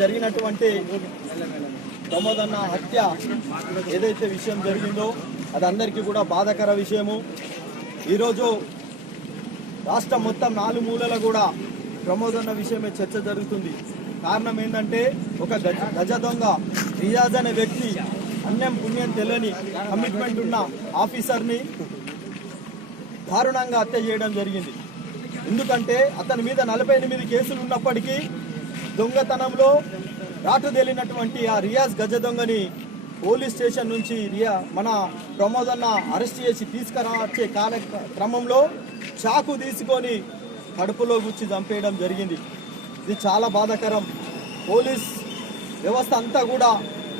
జరిగినటువంటి ప్రమోదన్న హత్య ఏదైతే విషయం జరిగిందో అది అందరికీ కూడా బాధాకర విషయము. ఈరోజు రాష్ట్రం మొత్తం నాలుగు మూలల కూడా ప్రమోదన్న విషయమే చర్చ జరుగుతుంది. కారణం ఏంటంటే ఒక గజ గజ దొంగ రియాజ్ అనే వ్యక్తి అన్యం పుణ్యం తెలియని కమిట్మెంట్ ఉన్న ఆఫీసర్ని దారుణంగా హత్య చేయడం జరిగింది. ఎందుకంటే అతని మీద నలభై ఎనిమిది కేసులు ఉన్నప్పటికీ దొంగతనంలో రాటుదేలినటువంటి ఆ రియాజ్ గజ దొంగని పోలీస్ స్టేషన్ నుంచి రియా మన ప్రమోదన్న అరెస్ట్ చేసి తీసుకురావచ్చే కాల క్రమంలో చాకు తీసుకొని కడుపులో గుచ్చి చంపేయడం జరిగింది. ఇది చాలా బాధాకరం. పోలీస్ వ్యవస్థ అంతా కూడా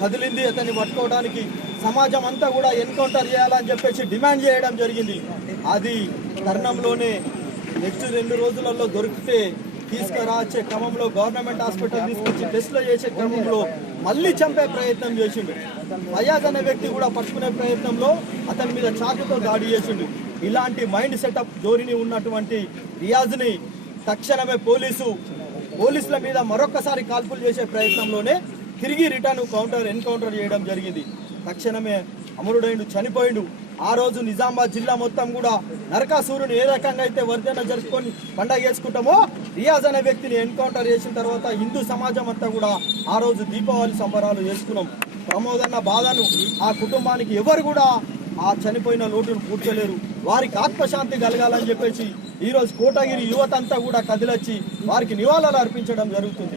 కదిలింది అతన్ని పట్టుకోవడానికి. సమాజం అంతా కూడా ఎన్కౌంటర్ చేయాలని చెప్పేసి డిమాండ్ చేయడం జరిగింది. అది తరుణంలోనే నెక్స్ట్ రెండు రోజులలో దొరికితే తీసుకురాచే క్రమంలో గవర్నమెంట్ హాస్పిటల్ తీసుకొచ్చి టెస్ట్లో చేసే క్రమంలో మళ్ళీ చంపే ప్రయత్నం చేసిండు. ఫయాజ్ అనే వ్యక్తి కూడా పట్టుకునే ప్రయత్నంలో అతని మీద చాకుతో దాడి చేసిండు. ఇలాంటి మైండ్ సెటప్ జోరిని ఉన్నటువంటి రియాజ్ని తక్షణమే పోలీసు పోలీసుల మీద మరొకసారి కాల్పులు చేసే ప్రయత్నంలోనే తిరిగి రిటర్న్ కౌంటర్ ఎన్కౌంటర్ చేయడం జరిగింది. తక్షణమే అమరుడైండు చనిపోయిండు. ఆ రోజు నిజామాబాద్ జిల్లా మొత్తం కూడా నరకాసూరుని ఏ రకంగా అయితే వర్ధన జరుపుకొని పండగ చేసుకుంటామో రియాజ్ అనే వ్యక్తిని ఎన్కౌంటర్ చేసిన తర్వాత హిందూ సమాజం అంతా కూడా ఆ రోజు దీపావళి సంబరాలు చేసుకున్నాం. ప్రమోదన్న బాధను ఆ కుటుంబానికి ఎవరు కూడా ఆ చనిపోయిన లోటును కూర్చోలేరు వారికి ఆత్మశాంతి కలగాలని చెప్పేసి ఈరోజు కోటగిరి యువత అంతా కూడా కదిలొచ్చి వారికి నివాళులు అర్పించడం జరుగుతుంది.